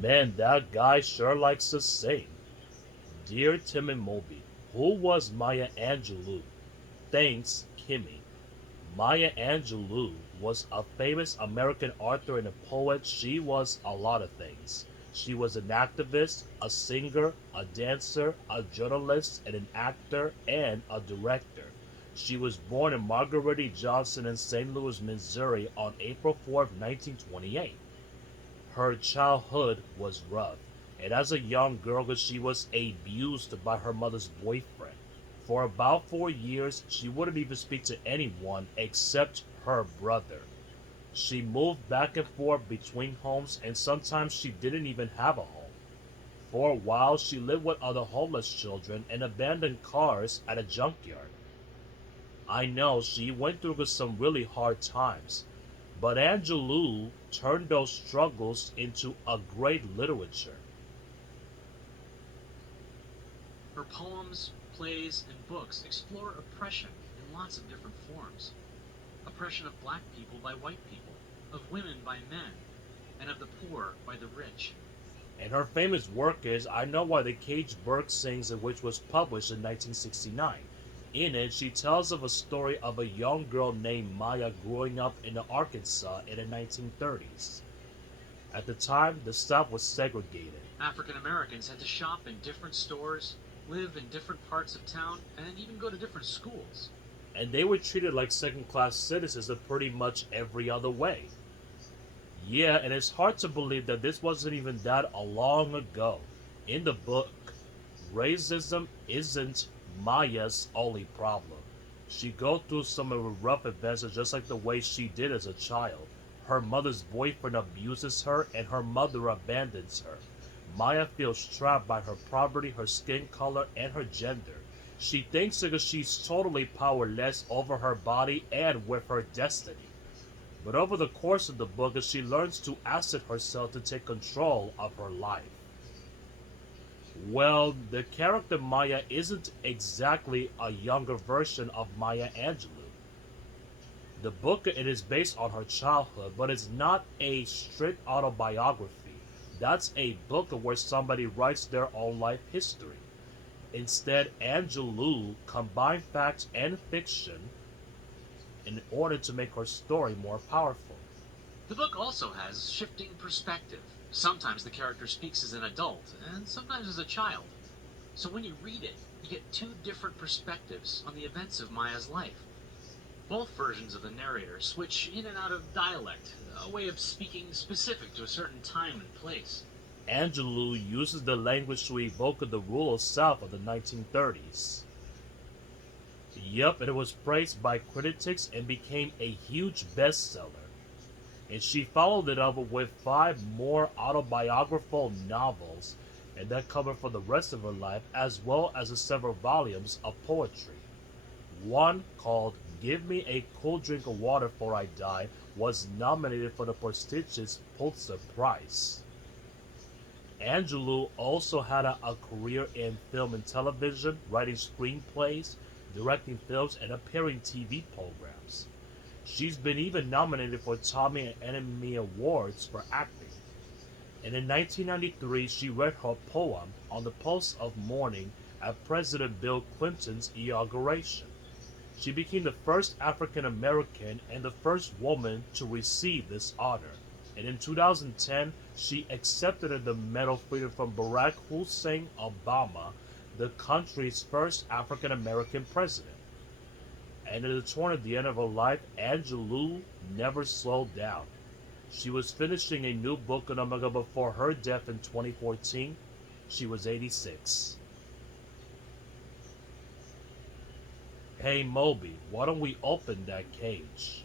Man, that guy sure likes to sing. Dear Tim and Moby, who was Maya Angelou? Thanks, Kimmy. Maya Angelou was a famous American author and a poet. She was a lot of things. She was an activist, a singer, a dancer, a journalist, and an actor, and a director. She was born in Margaret E. Johnson in St. Louis, Missouri on April 4th, 1928. Her childhood was rough, and as a young girl she was abused by her mother's boyfriend. For about 4 years, she wouldn't even speak to anyone except her brother. She moved back and forth between homes, and sometimes she didn't even have a home. For a while, she lived with other homeless children and abandoned cars at a junkyard. I know she went through some really hard times, but Angelou turned those struggles into a great literature. Her poems, plays, and books explore oppression in lots of different forms. Oppression of black people by white people, of women by men, and of the poor by the rich. And her famous work is I Know Why the Caged Bird Sings, which was published in 1969. In it, she tells of a story of a young girl named Maya growing up in Arkansas in the 1930s. At the time, the South was segregated, African Americans had to shop in different stores, live in different parts of town, and even go to different schools. and they were treated like second class citizens in pretty much every other way. Yeah, and it's hard to believe that this wasn't even that long ago. In the book, racism isn't Maya's only problem. She goes through some of the rough events just like the way she did as a child. Her mother's boyfriend abuses her and her mother abandons her. Maya feels trapped by her poverty, her skin color, and her gender. She thinks that she's totally powerless over her body and with her destiny. But over the course of the book, she learns to asset herself to take control of her life. Well, the character Maya isn't exactly a younger version of Maya Angelou. The book it is based on her childhood, but it's not a strict autobiography. That's a book where somebody writes their own life history. Instead, Angelou combined facts and fiction in order to make her story more powerful. The book also has shifting perspective. Sometimes the character speaks as an adult, and sometimes as a child. So when you read it, you get two different perspectives on the events of Maya's life. Both versions of the narrator switch in and out of dialect, a way of speaking specific to a certain time and place. Angelou uses the language to evoke the rural South of the 1930s. Yup, it was praised by critics and became a huge bestseller. And she followed it up with five more autobiographical novels, and that covered for the rest of her life, as well as several volumes of poetry. One called Give Me a Cool Drink of Water Before I Die was nominated for the prestigious Pulitzer Prize. Angelou also had a career in film and television, writing screenplays, directing films, and appearing TV programs. She's been even nominated for Tony and Emmy Awards for acting. And in 1993, she read her poem on the post of mourning at President Bill Clinton's inauguration. She became the first African American and the first woman to receive this honor. And in 2010, she accepted the Medal of Freedom from Barack Hussein Obama, the country's first African American president. And toward the end of her life, Angelou never slowed down. She was finishing a new book on Omega before her death in 2014. She was 86. Hey Moby, why don't we open that cage?